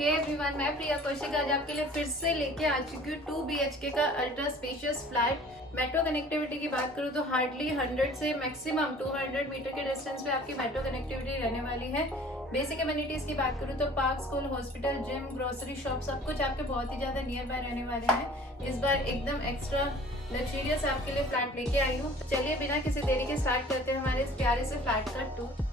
Hey everyone, मैं प्रिया कौशिक आज आपके लिए फिर से लेके आ चुकी हूँ 2 BHK का ultra spacious flat. Metro connectivity की बात करूँ तो हार्डली 100 से मैक्सिमम 200 मीटर के डिस्टेंस पे आपकी मेट्रो कनेक्टिविटी रहने वाली है। बेसिक एमिनिटीज की बात करूँ तो park, school, hospital, gym, grocery shop सब कुछ आपके बहुत ही ज्यादा नियर बाय रहने वाले हैं। इस बार एकदम एक्स्ट्रा लग्जरियस आपके लिए फ्लैट लेके आई हूँ। चलिए बिना किसी देरी के स्टार्ट करते हैं हमारे इस प्यारे से फ्लैट का टूर।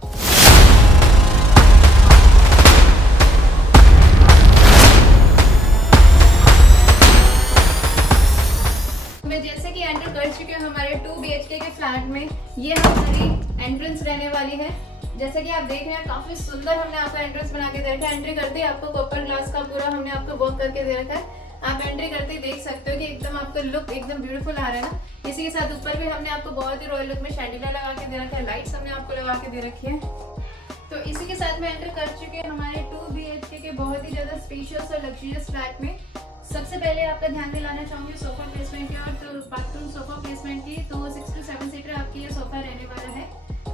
मैं जैसे कि एंटर कर चुकी हूँ हमारे 2 BHK के फ्लैट में। ये हमारी एंट्रेंस रहने वाली है। जैसे कि आप देख रहे हैं काफी सुंदर हमने आपका एंट्रेंस बना के दे रखा है। एंट्री करते ही आपको कॉपर ग्लास का पूरा हमने आपको वर्क करके दे रखा है। आप एंट्री करते ही देख सकते हो कि एकदम आपका लुक एकदम ब्यूटीफुल आ रहा है ना। इसी के साथ ऊपर भी हमने आपको बहुत ही रॉयल लुक में शैंडिलियर लगा के दे रखा है। लाइट्स हमने आपको लगा के दे रखी है। तो इसी के साथ में एंटर कर चुके हैं हमारे 2 BHK के बहुत ही ज्यादा स्पेशियस और लग्जरियस फ्लैट में। सबसे पहले आपका ध्यान दिलाना चाहूंगी सोफा प्लेसमेंट की और तो बाथरूम सोफा प्लेसमेंट की। तो 6 to 7 सीटर आपकी ये सोफा रहने वाला है।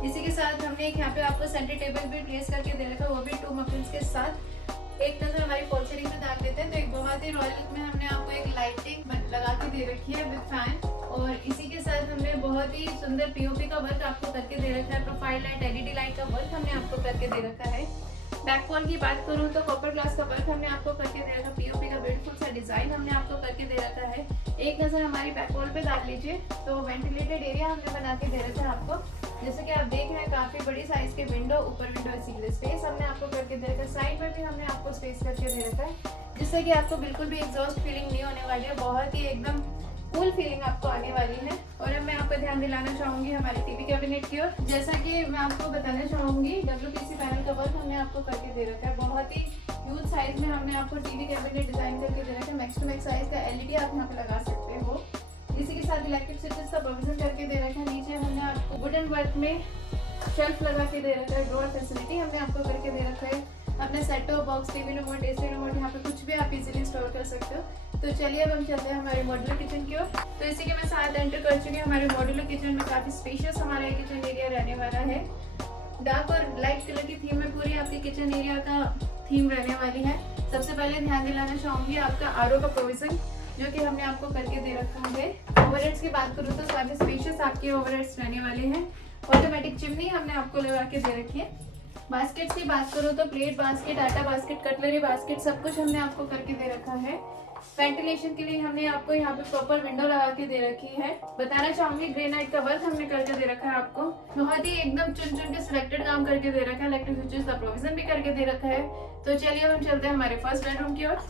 इसी के साथ हमने एक यहाँ पे आपको सेंटर टेबल भी प्लेस करके दे रखा है, वो भी 2 मफिन्स के साथ। एक नजर हमारी फॉल सीलिंग पे डाल देते हैं तो एक बहुत ही रॉयल लुक में हमने आपको एक लाइटिंग लगा के दे रखी है विद फैन। और इसी के साथ हमने बहुत ही सुंदर पीओपी का वर्क आपको करके दे रखा है। प्रोफाइल लाइट, LED लाइट का वर्क हमने आपको करके दे रखा है। बैक वॉल की बात करूं तो कॉपर ग्लास का वर्क हमने आपको करके दे रखा है। पीओपी का ब्यूटीफुल सा डिजाइन हमने आपको करके दे रखा है। एक नजर हमारी बैक वॉल पे डाल लीजिए तो वेंटिलेटेड एरिया हमने बना के दे रखा है आपको। जैसे कि आप देख रहे हैं काफी बड़ी साइज के विंडो, ऊपर विंडो इसी स्पेस हमने आपको करके दे रखा है। साइड में भी हमने आपको स्पेस करके दे रखा है जिससे कि आपको बिल्कुल भी एग्जॉस्ट फीलिंग नहीं होने वाली है। बहुत ही एकदम कूल फीलिंग आपको आने वाली है। और अब मैं आपको ध्यान दिलाना चाहूंगी हमारे टीवी कैबिनेट की ओर। जैसा कि मैं आपको बताना चाहूंगी WPC पैनल का वर्क हमने आपको करके दे रखा है। बहुत ही ह्यूज साइज में हमने आपको टीवी कैबिनेट डिजाइन करके दे रखा है। मैक्स टू मैक्स साइज का LED आप यहाँ पे लगा सकते हो। इसी के साथ इलेक्ट्रिक स्विचेस का प्रोविजन करके दे रखा है। नीचे हमने आपको वुडन वर्क में शेल्फ लगा के दे रखा है। ड्रॉअर फैसिलिटी हमने आपको करके दे रखा है। अपने set top box, TV remote, AC remote यहाँ पे कुछ भी आप इजीली स्टोर कर सकते हो। तो चलिए अब हम चलते हैं हमारे मॉड्यूलर किचन की ओर। तो इसी के मैं साथ एंटर कर चुकी हूँ हमारे मॉड्यूलर किचन में। काफी स्पेशियस हमारा किचन एरिया रहने वाला है। डार्क और लाइट कलर की थीम में पूरी आपकी किचन एरिया का थीम रहने वाली है। सबसे पहले ध्यान दिलाना चाहूंगी आपका RO का प्रोविजन जो कि हमने आपको करके दे रखा है। ओवरहेड्स की बात करूँ तो काफी स्पेशियस आपके ओवरहेड्स रहने वाले हैं। ऑटोमेटिक चिमनी हमने आपको लगा के दे रखी है। बास्केट्स की बात करूँ तो प्लेट बास्केट, आटा बास्केट, कटलरी बास्केट सब कुछ हमने आपको करके दे रखा है। वेंटिलेशन के लिए हमने आपको यहाँ पे प्रॉपर विंडो लगा के दे रखी है। बताना चाहूंगी ग्रेनाइट का वर्क हमने करके दे रखा है आपको। बहुत ही एकदम चुन चुन के सिलेक्टेड काम करके दे रखा है। इलेक्ट्रिक स्विचेस का प्रोविजन भी करके दे रखा है। तो चलिए हम चलते हैं हमारे फर्स्ट बेडरूम की ओर।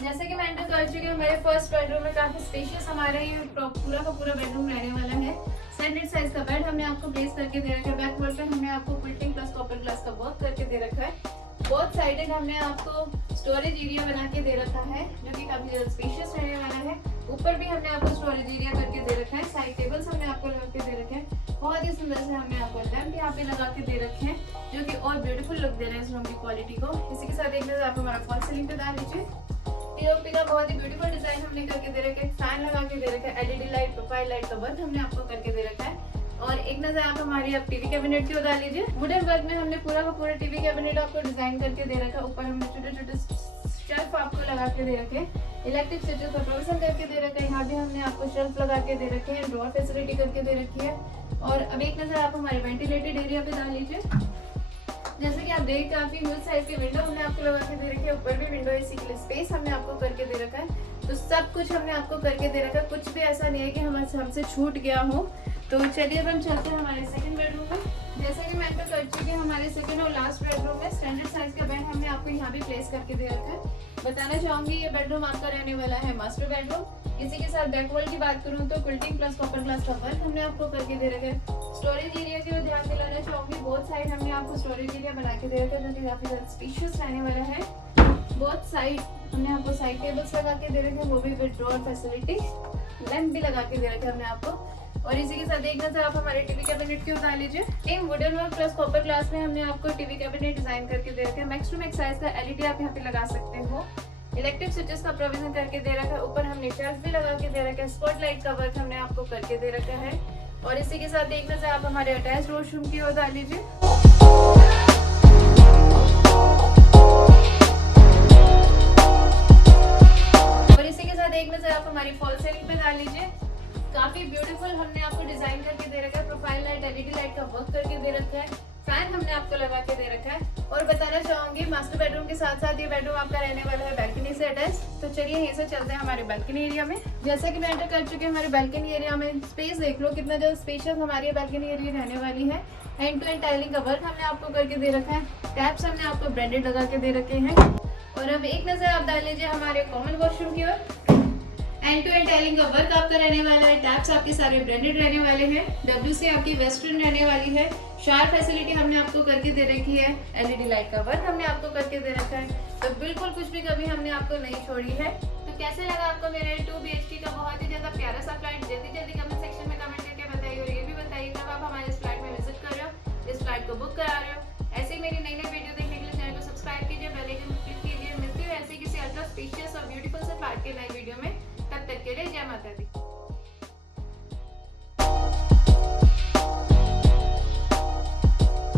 जैसे कि मैं एंटर कर चुकी हूँ हमारे फर्स्ट बेडरूम में। काफी स्पेशियस हमारा ये पूरा का पूरा बेडरूम रहने वाला है। स्टैंडर्ड साइज का बेड हमने आपको प्लेस करके दे रखा है। बैक वॉल पे हमने आपको क्विल्टिंग प्लस कॉपर ग्लास का वर्क करके दे रखा है। बोथ साइडेड हमने आपको स्टोरेज एरिया बना के दे रखा है जो कि काफी ज्यादा स्पेशियस रहने वाला है। ऊपर भी हमने आपको स्टोरेज एरिया करके दे रखा है। साइड टेबल्स हमने आपको लगा के दे रखे हैं। बहुत ही सुंदर से हमने आपको लैंप यहाँ पे लगा के दे रखे हैं जो कि और ब्यूटीफुल लुक दे रहे हैं इस रूम की क्वालिटी को। इसी के साथ एक नजर आप हमारा फॉल सीलिंग पे डाल लीजिए। पीओपी का बहुत ही ब्यूटीफुल डिजाइन हमने करके दे रखा है। फैन लगा के दे रखा है। LED लाइट, प्रोफाइल लाइट का वर्क हमने आपको करके दे रखा है। और एक नजर आप हमारी अब टीवी कैबिनेट की ओर डाल लीजिए। वुडन वर्क में हमने पूरा का पूरा टीवी कैबिनेट आपको डिजाइन करके दे रखा है। ऊपर हमने छोटे छोटे शेल्फ आपको लगा के दे रखे। इलेक्ट्रिक स्विचेस का प्रोविजन करके दे रखा है। यहाँ भी हमने आपको शेल्फ लगा के दे रखे हैं। ड्रॉअर फैसिलिटी करके दे रखी है। और अब एक नजर आप हमारे वेंटिलेटेड एरिया पे डाल लीजिए। जैसे कि आप देख काफी ह्यूज साइज के विंडो हमने आपको लगा के दे रखे हैं। ऊपर भी विंडो इसी के लिए स्पेस हमने आपको करके दे रखा है। तो सब कुछ हमने आपको करके दे रखा है। कुछ भी ऐसा नहीं है कि हमसे छूट गया हो। तो चलिए अब हम चलते हैं हमारे सेकंड बेडरूम में। जैसा कि मैं एंटर कर चुकी हूँ हमारे सेकंड और लास्ट बेडरूम में। स्टैंडर्ड साइज का बेड हमने आपको यहाँ भी प्लेस करके दे रखा है। बताना चाहूंगी ये बेडरूम आपका रहने वाला है मास्टर बेडरूम। इसी के साथ बैक वॉल की बात करूँ तो क्विल्टिंग प्लस कॉपर ग्लास का वर्क हमने आपको करके दे रखा है। स्टोरेज एरिया की ओर ध्यान दिलाना चाहूंगी। बोथ साइड हमने आपको स्टोरेज एरिया बना के दे रखा है जो कि काफी ज्यादा स्पेशियस रहने वाला है। बोथ साइड हमने आपको साइड टेबल्स लगा के दे रखे हैं, वो भी विद ड्रॉअर फैसिलिटी। लैंप भी लगा के दे रखे हैं हमने आपको। और इसी के साथ एक नजर आप हमारे टीवी कैबिनेट की ओर डाल लीजिए। इन wooden work plus copper glass में हमने आपको टीवी कैबिनेट डिजाइन करके दे रखा है। मैक्स टू मैक्स साइज का LED आप यहाँ पे लगा सकते हो। इलेक्ट्रिक स्विचेस का प्रोविजन करके दे रखा है। ऊपर हमने शेल्फ भी लगा के दे रखा है। स्पॉट लाइट का वर्क हमने आपको करके दे रखा है। और इसी के साथ एक नजर आप हमारे अटैच वॉशरूम की ओर डाल लीजिए। लीजिए, काफी ब्यूटीफुल हमने आपको डिजाइन करके दे रखा है। प्रोफाइल लाइट, एलईडी लाइट का वर्क करके दे रखा है। फैन हमने आपको लगा के दे रखा है। और बताना चाहूंगी मास्टर बेडरूम के साथ साथ ये बेडरूम आपका रहने वाला है बैल्कनी से अटैच। तो चलिए यहीं से चलते हैं हमारे बैल्कनी एरिया में। जैसा कि मैं एंटर कर चुकी हूँ हमारे बैल्कनी एरिया में, स्पेस देख लो कितना ज्यादा स्पेशियस हमारी बैल्कनी एरिया रहने वाली है। एंड टू एंड टाइलिंग का वर्क हमने आपको करके दे रखा है। टैप्स हमने आपको ब्रांडेड लगा के दे रखे हैं। और अब एक नजर आप डाल लीजिए हमारे कॉमन वॉशरूम की ओर। एंड टू एंड टाइलिंग का वर्क आपका रहने वाला है। टैप्स आपके सारे ब्रांडेड रहने वाले हैं। WC आपकी वेस्टर्न रहने वाली है। शावर फैसिलिटी हमने आपको करके दे रखी है। एलईडी लाइट का वर्क हमने आपको करके दे रखा है। तो बिल्कुल कुछ भी कभी हमने आपको नहीं छोड़ी है। तो कैसे लगा आपको मेरे 2 BHK का बहुत ही ज्यादा प्यारा सा फ्लैट? जल्दी कमेंट सेक्शन में कमेंट करके बताइए। और ये भी बताइए कब आप हमारे इस फ्लैट में विजिट कर रहे हो, इस फ्लैट को बुक करा रहे हो। ऐसे ही मेरी नई वीडियो देखने के लिए चैनल को सब्सक्राइब कीजिए, बेल आइकन क्लिक कीजिए।